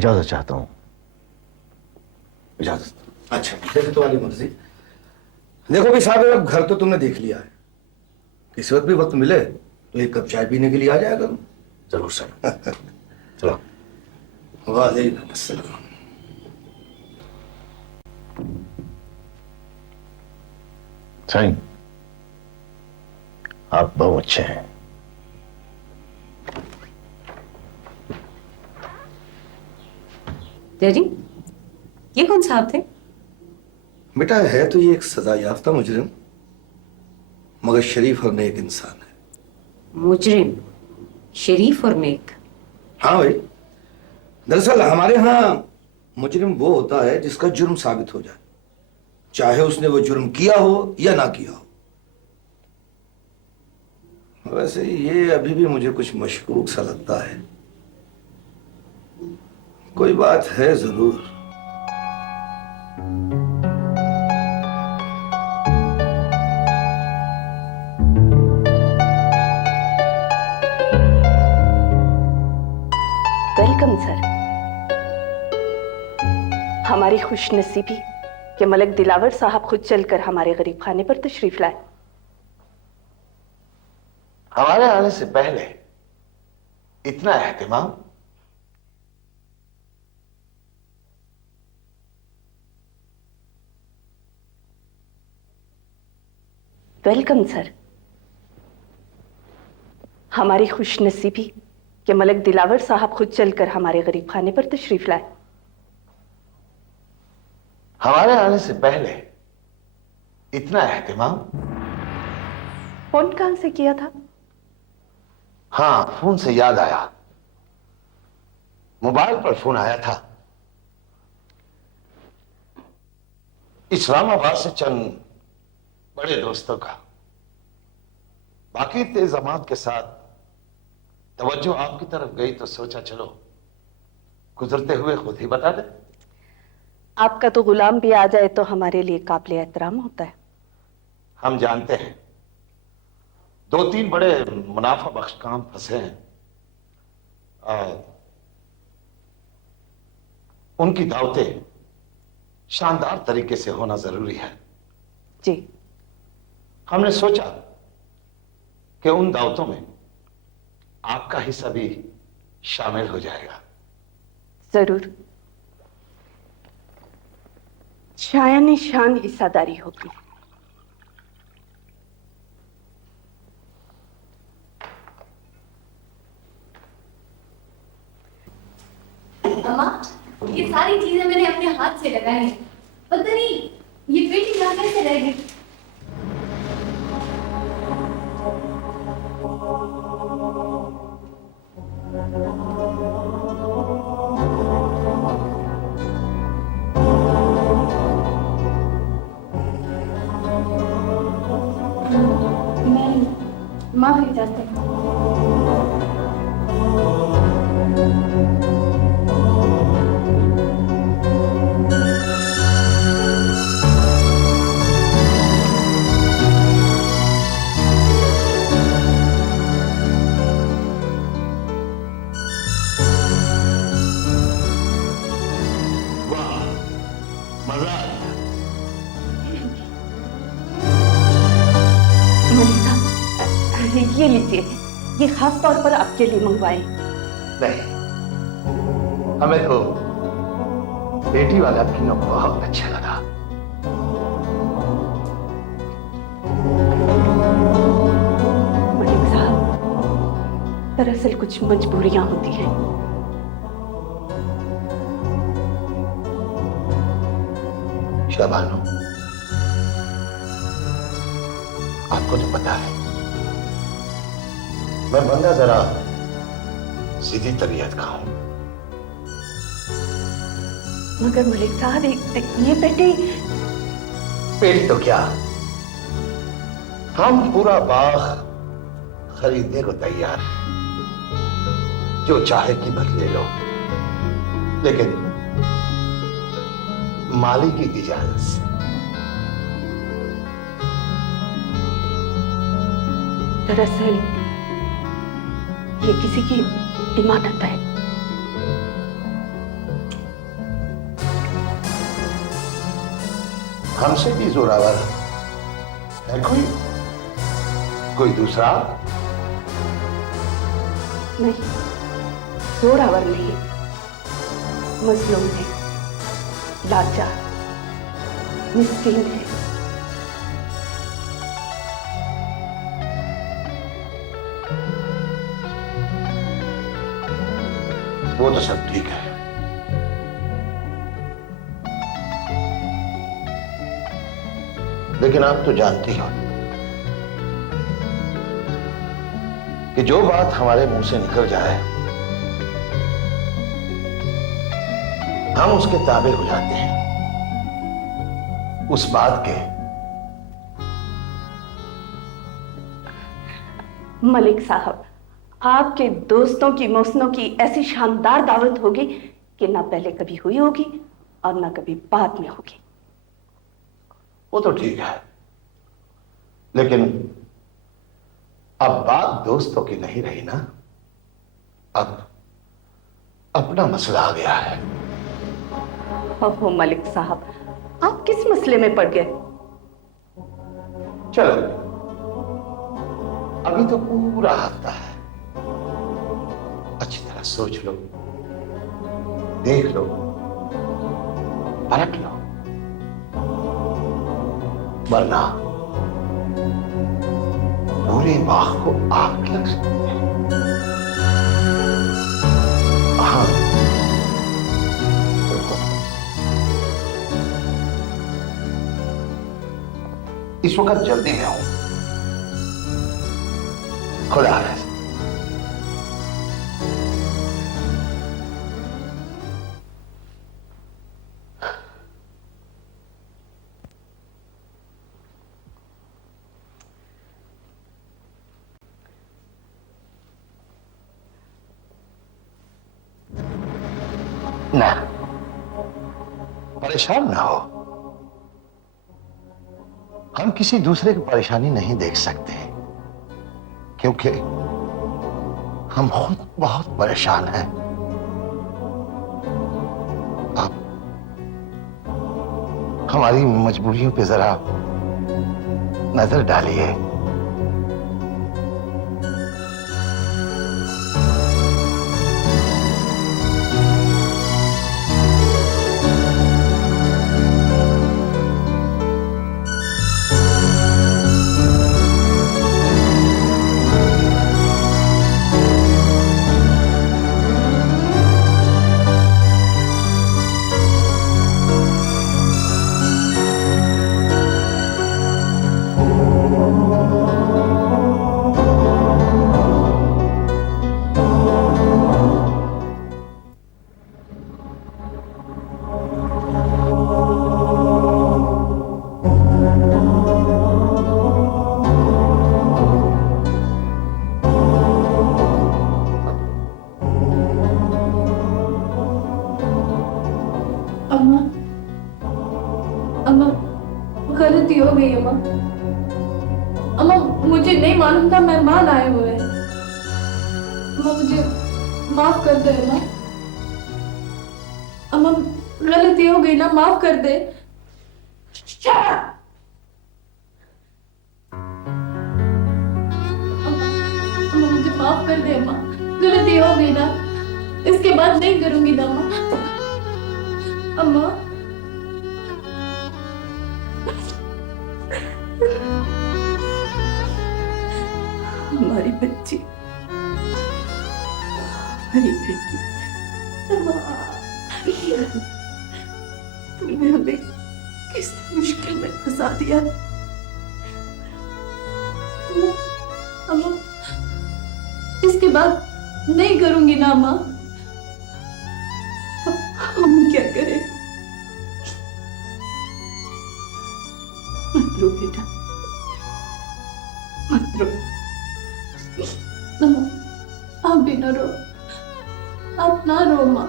इजाजत चाहता हूं। इजाजत। अच्छा, जैसे तुम्हारी मर्जी। देखो भी साहब, अब घर तो तुमने देख लिया है। किसी वक्त भी वक्त मिले तो एक कप चाय पीने के लिए आ जाया करो। जरूर सर। चलो। वालेकुम अस्सलाम। साईं, आप बहुत अच्छे हैं। डैडी, ये कौन साहब थे? बेटा, है तो ये एक सजा याफ्ता मुजरिम, मगर शरीफ और नेक इंसान है। मुजरिम, शरीफ और नेक। हाँ भाई, दरअसल हमारे यहाँ मुजरिम वो होता है जिसका जुर्म साबित हो जाए, चाहे उसने वो जुर्म किया हो या ना किया हो। वैसे ये अभी भी मुझे कुछ मशकूक सा लगता है। कोई बात है जरूर। Welcome sir. हमारी खुशनसीबी कि मलिक दिलावर साहब खुद चलकर हमारे गरीब खाने पर तशरीफ लाए। हमारे आने से पहले इतना एहतिमाम। Welcome sir. हमारी खुशनसीबी कि मलिक दिलावर साहब खुद चलकर हमारे गरीब खाने पर तशरीफ लाए। हमारे आने से पहले इतना एहतिमाम। फोन कहां से किया था? हाँ, फोन से याद आया, मोबाइल पर फोन आया था। इस्लामाबाद से चंद बड़े दोस्तों का। बाकी इंतजामात के साथ तवज्जो आपकी तरफ गई तो सोचा चलो गुजरते हुए खुद ही बता दे। आपका तो गुलाम भी आ जाए तो हमारे लिए काबिल एहतराम होता है। हम जानते हैं 2-3 बड़े मुनाफा बख्श काम फंसे हैं, उनकी दावतें शानदार तरीके से होना जरूरी है। जी। हमने सोचा कि उन दावतों में आपका हिस्सा भी शामिल हो जाएगा। जरूर, शायान शान हिस्सादारी होगी। अम्मा, ये सारी चीजें मैंने अपने हाथ से लगाई हैं। पता नहीं ये पेटी यहाँ कैसे रह गई। मैं माफी चाहती हूँ। मजा मलिक साहब, ये लीजिए, ये खास तौर पर आपके लिए मंगवाए। नहीं, हमें तो बेटी वाला पीनो बहुत अच्छा लगा। मलिक साहब, दरअसल कुछ मजबूरियां होती हैं। शाबानो, आपको तो पता है मैं बंदा जरा सीधी तबीयत का हूं। मगर मलिक साहब, ये पेटी। पेटी तो क्या, हम पूरा बाग खरीदने को तैयार हैं। जो चाहे कीमत ले लो, लेकिन मालिक की इजाजत से। दरअसल ये किसी की इमानत है। हमसे भी जोरावर है कोई? कोई दूसरा? नहीं, जोरावर नहीं, मजलूम है, लाचार, मिस्कीन है। वो तो सब ठीक है, लेकिन आप तो जानती हो कि जो बात हमारे मुंह से निकल जाए हम उसके ताबे हो जाते हैं, उस बात के। मलिक साहब, आपके दोस्तों की मौसनों की ऐसी शानदार दावत होगी कि ना पहले कभी हुई होगी और ना कभी बाद में होगी। वो तो ठीक है, लेकिन अब बात दोस्तों की नहीं रही ना, अब अपना मसला आ गया है। ओहो मलिक साहब, आप किस मसले में पड़ गए? चलो, अभी तो पूरा हफ्ता है, अच्छी तरह सोच लो, देख लो, परख लो, वरना पूरे बाग को आग लग सकती है। हाँ, इस वक्त जल्दी में हूं। खुदा हाफिज। ना, परेशान ना हो, हम किसी दूसरे की परेशानी नहीं देख सकते, क्योंकि हम खुद बहुत परेशान हैं। आप हमारी मजबूरियों पे जरा नजर डालिए। अम्मा, गलती हो गई अम्मा। अम्मा, मुझे नहीं मालूम था मेहमान आए हुए हैं। अम्मा, मुझे माफ कर दे अम्मा। अम्मा, गलती हो गई ना, माफ कर दे। अम्मा, मुझे माफ कर दे अम्मा, गलती हो गई ना, इसके बाद नहीं करूंगी ना अम्मा। अम्मा, हमारी बच्ची, हमारी बेटी, तुमने हमें किस मुश्किल में फंसा दिया। अम्मा, इसके बाद नहीं करूंगी ना अम्मा। हम क्या करें? मत रो बेटा, मत रो। अम्मा, आप भी ना रो, आप ना रो अम्मा।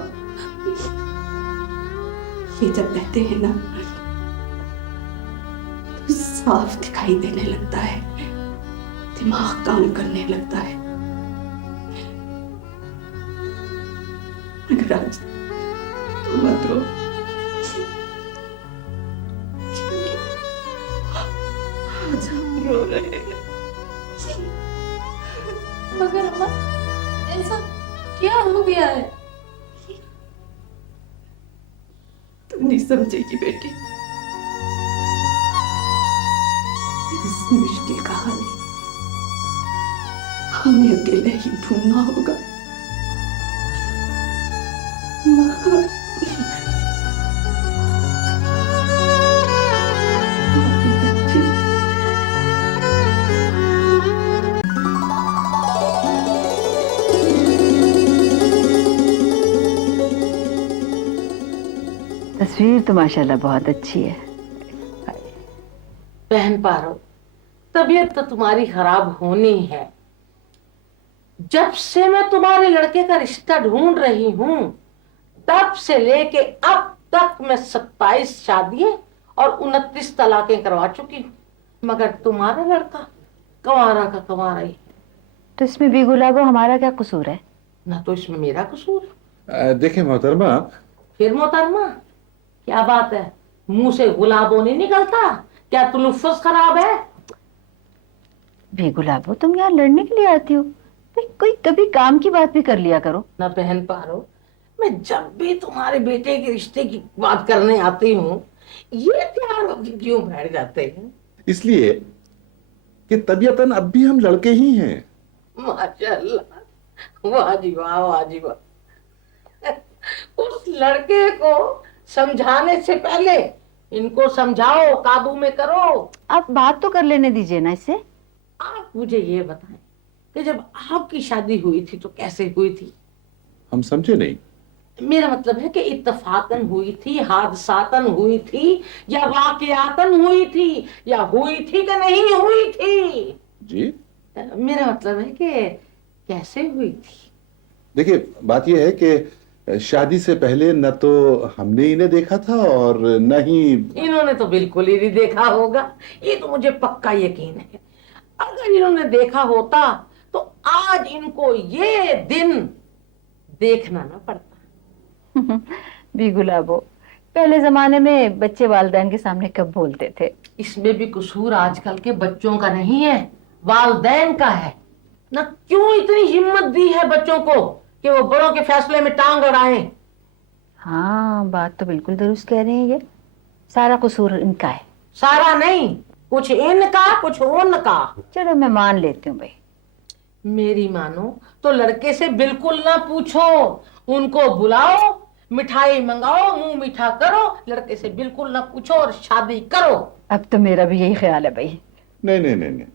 ये जब कहते हैं ना तो साफ दिखाई देने लगता है, दिमाग काम करने लगता है। मगर आज तुम मत रो, क्योंकि आज हम रो रहे हैं। मगर अम्मा ऐसा क्या हो गया है? तुम नहीं समझेगी बेटी, इस मुश्किल का हल हमें अकेले ही ढूंढना होगा। माँ, तस्वीर तो माशाल्लाह बहुत अच्छी है। बहन पारो, तबीयत तो तुम्हारी खराब होनी है। जब से मैं तुम्हारे लड़के का रिश्ता ढूंढ रही हूं, तब से लेके अब तक मैं 27 शादियां और 29 तलाकें करवा चुकी हूँ, मगर तुम्हारा लड़का कंवारा का कंवारा ही। तो इसमें भी गुलाबो हमारा क्या कसूर है? ना तो इसमें मेरा कसूर है। देखें मोहतरमा, फिर मोहतरमा क्या बात है? मुंह से गुलाबो नहीं निकलता? क्या तलुफ्फुज़ खराब है? बेगुलाबो, तुम यहाँ लड़ने के लिए आती हो? भाई कोई कभी काम की बात भी कर लिया करो। ना बहन पारो, मैं जब भी तुम्हारे बेटे के रिश्ते की बात करने आती हूँ, ये तैयार होके क्यों बैठ जाते हैं? इसलिए कि तबीयतन अब भी हम लड़के ही हैं। माशाल्लाह, वाह जी वाह, वाह जी वाह। उस लड़के को समझाने से पहले इनको समझाओ, काबू में करो। आप बात तो कर लेने दीजिए ना इससे। आप मुझे ये बताएं कि जब आपकी शादी हुई थी तो कैसे हुई थी? हम समझे नहीं। मेरा मतलब है कि इत्तफाकन हुई थी, हादसातन हुई थी, या वाकयातन हुई थी, या हुई थी कि नहीं हुई थी? जी मेरा मतलब है कि कैसे हुई थी? देखिए, बात यह है कि शादी से पहले न तो हमने इन्हें देखा था और न ही इन्होंने तो बिल्कुल ही नहीं देखा होगा, ये तो मुझे पक्का यकीन है। अगर इन्होंने देखा होता तो आज इनको ये दिन देखना ना पड़ता। बेगुलाबो, पहले जमाने में बच्चे वालिदैन के सामने कब बोलते थे? इसमें भी कसूर आजकल के बच्चों का नहीं है, वालिदैन का है ना। क्यों इतनी हिम्मत दी है बच्चों को कि वो बड़ों के फैसले में टांग अड़ाएं? हाँ, बात तो बिल्कुल दुरुस्त कह रही हैं। ये सारा कसूर इनका है। सारा नहीं, कुछ इनका कुछ उनका। चलो मैं मान लेती हूँ भाई। मेरी मानो तो लड़के से बिल्कुल ना पूछो, उनको बुलाओ, मिठाई मंगाओ, मुंह मीठा करो, लड़के से बिल्कुल ना पूछो और शादी करो। अब तो मेरा भी यही ख्याल है भाई। नहीं नहीं नहीं नहीं।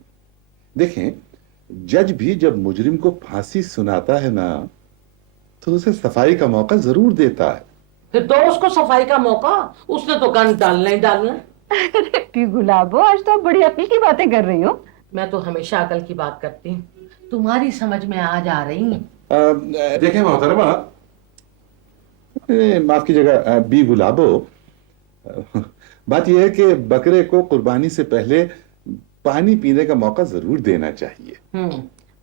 देखें, जज भी जब मुजरिम को फांसी सुनाता है ना, तो उसे सफाई का मौका जरूर देता है। फिर दो उसको सफाई का मौका, उसने तो गन डालना ही डालना। अरे गुलाबो, आज तो आप बड़ी अकल की बातें कर रही हो। मैं तो हमेशा अकल की बात करती हूँ, तुम्हारी समझ में आ जा रही है। देखें मोहतरमा, माफ कीजिएगा बी गुलाबो, बात यह है कि बकरे को कुर्बानी से पहले पानी पीने का मौका जरूर देना चाहिए।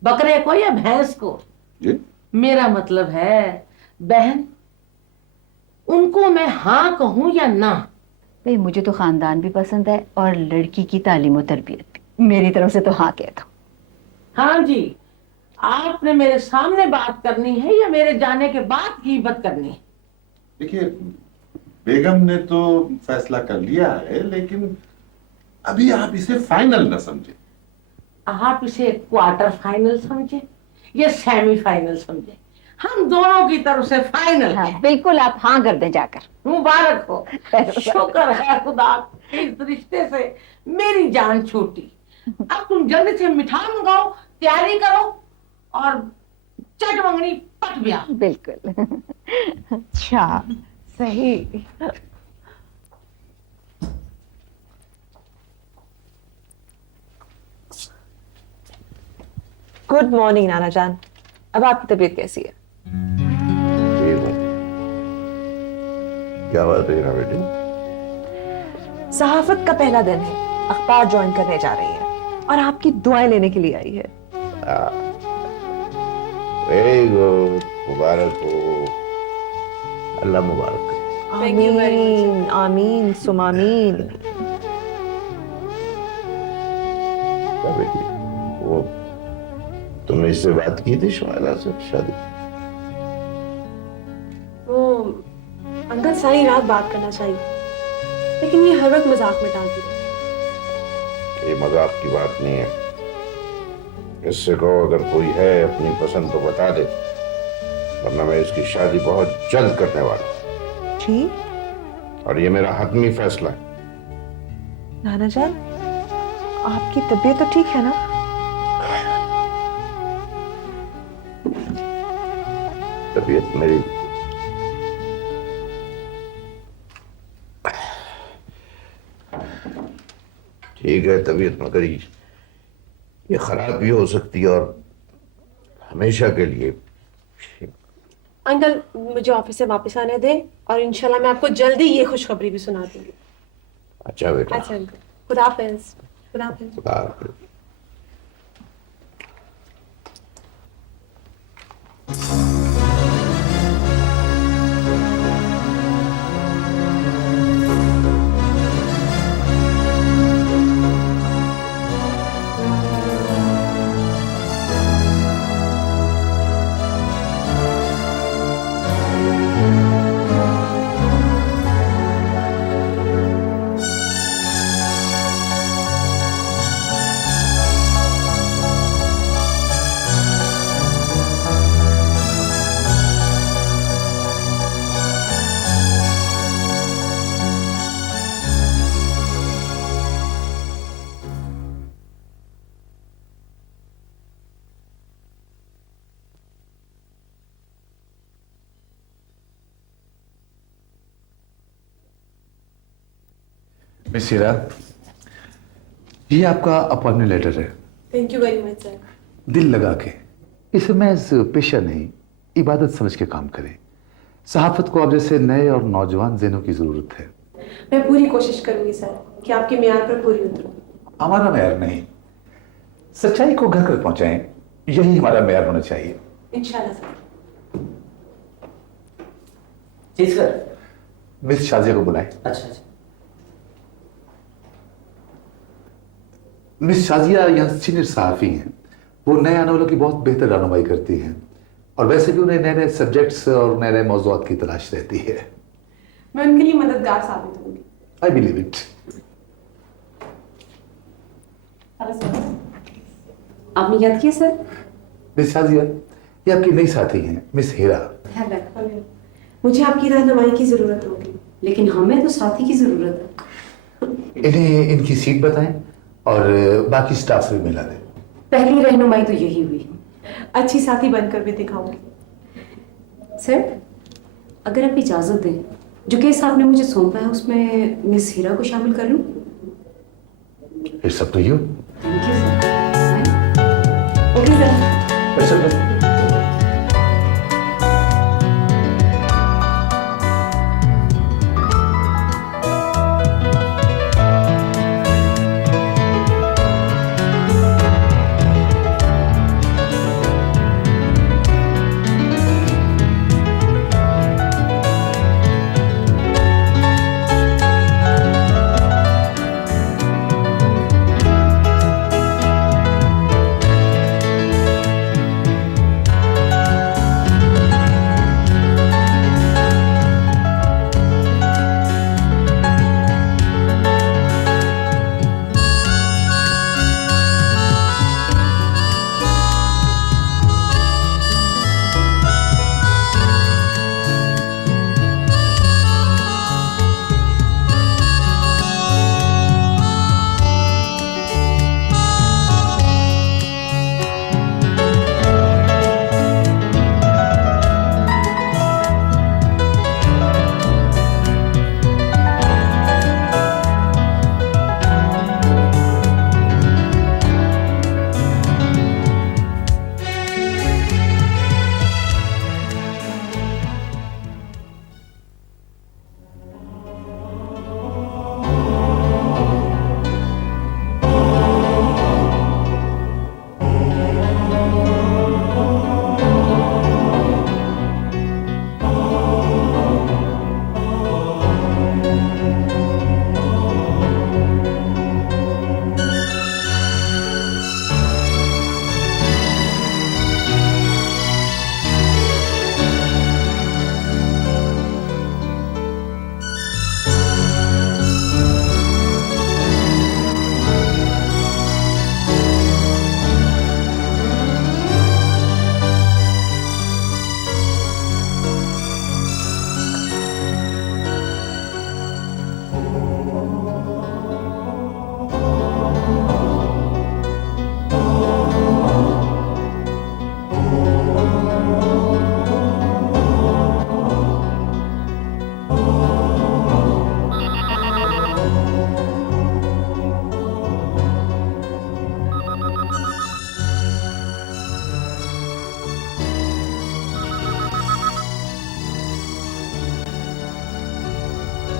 बकरे को या भैंस को? जी? मेरा मतलब है बहन, उनको मैं हाँ कहूं या ना? भाई मुझे तो खानदान भी पसंद है और लड़की की तालीम और तरबियत भी। मेरी तरफ से तो हाँ कह दो। हाँ जी, आपने मेरे सामने बात करनी है या मेरे जाने के बाद गीबत करनी है? देखिए, बेगम ने तो फैसला कर लिया है, लेकिन अभी आप इसे फाइनल न समझे। आप इसे क्वार्टर फाइनल समझे या सेमीफाइनल समझे? हम दोनों की तरफ से फाइनल हाँ, है। बिल्कुल, आप हाँ कर दें जाकर। मुबारक हो। शुक्र है खुदा, इस रिश्ते से मेरी जान छूटी। अब तुम जल्दी से मिठाई मंगाओ, तैयारी करो और चट मंगनी पट ब्याह। बिल्कुल। अच्छा, सही। गुड मॉर्निंग नाना जान, अब आपकी तबीयत कैसी है? क्या बात है बेटी? सहाफत का पहला दिन है, अखबार ज्वाइन करने जा रही है और आपकी दुआएं लेने के लिए आई है। वेरी गुड, मुबारक हो, अल्लाह मुबारक करे। आमीन आमीन सुमामीन। क्या बेटी, वो तुमने इससे बात की थी शुमाइला से शादी? वो अंकल सारी रात बात करना चाहिए, लेकिन ये हर वक्त मजाक में डालती है। ये मजाक की बात नहीं है। इससे कहो अगर कोई है अपनी पसंद तो बता दे, वरना मैं इसकी शादी बहुत जल्द करने वाला हूं। जी और ये मेरा हतमी फैसला है। नाना जान, आपकी तबीयत तो ठीक है ना? तबीयत मेरी ठीक है तबीयत, मगर ये खराब भी हो सकती है और हमेशा के लिए। अंकल मुझे ऑफिस से वापस आने दें और इंशाल्लाह मैं आपको जल्दी ये खुशखबरी भी सुना दूंगी। अच्छा बेटा, अच्छा अंकल, खुदा हाफिज। खुदा हाफिज। खुदा हाफिज। मिस हीरा, ये आपका अपॉइंटमेंट लेटर है। Thank you very much sir. दिल लगा के, इसे महज पेशा नहीं इबादत समझ के काम करें। सहाफत को अब जैसे नए और नौजवान ज़हनों की जरूरत है। मैं पूरी कोशिश करूंगी सर कि आपके मियार पर पूरी उतरूं। हमारा मेयर नहीं, सच्चाई को घर घर पहुंचाएं, यही हमारा मेयर होना चाहिए। इंशाल्लाह सर। जी सर। मिस शाजिया को बुलाएं। अच्छा अच्छा। मिस शाजिया यहाँ सीनियर सहाफी हैं। वो नए आने वालों की बहुत बेहतर रहनुमाई करती हैं और वैसे भी उन्हें नए नए सब्जेक्ट्स और नए नए मौज़ूआत की तलाश रहती है। मैं उनके लिए मददगार साबित होंगी। I believe it. आपने याद किया सर? मिस शाजिया, ये आपकी नई साथी हैं, मिस हीरा। मुझे आपकी रहनुमाई की जरूरत होगी। लेकिन हमें तो साथी की जरूरत है। इन्हें इनकी सीट बताएं और बाकी स्टाफ से भी मिला दें। पहली रहनुमाई तो यही हुई। अच्छी साथी बनकर भी दिखाऊंगी। सर, अगर आप इजाजत दें, जो केस आपने मुझे सौंपा है उसमें मिस हीरा को शामिल कर लूं? It's up to you. Thank you sir. Okay sir.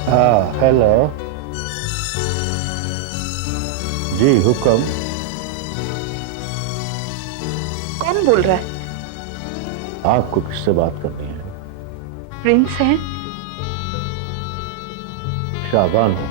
हाँ हेलो जी हुक्म। कौन बोल रहा है? आपको किससे बात करनी है? प्रिंस है? शाबान हो।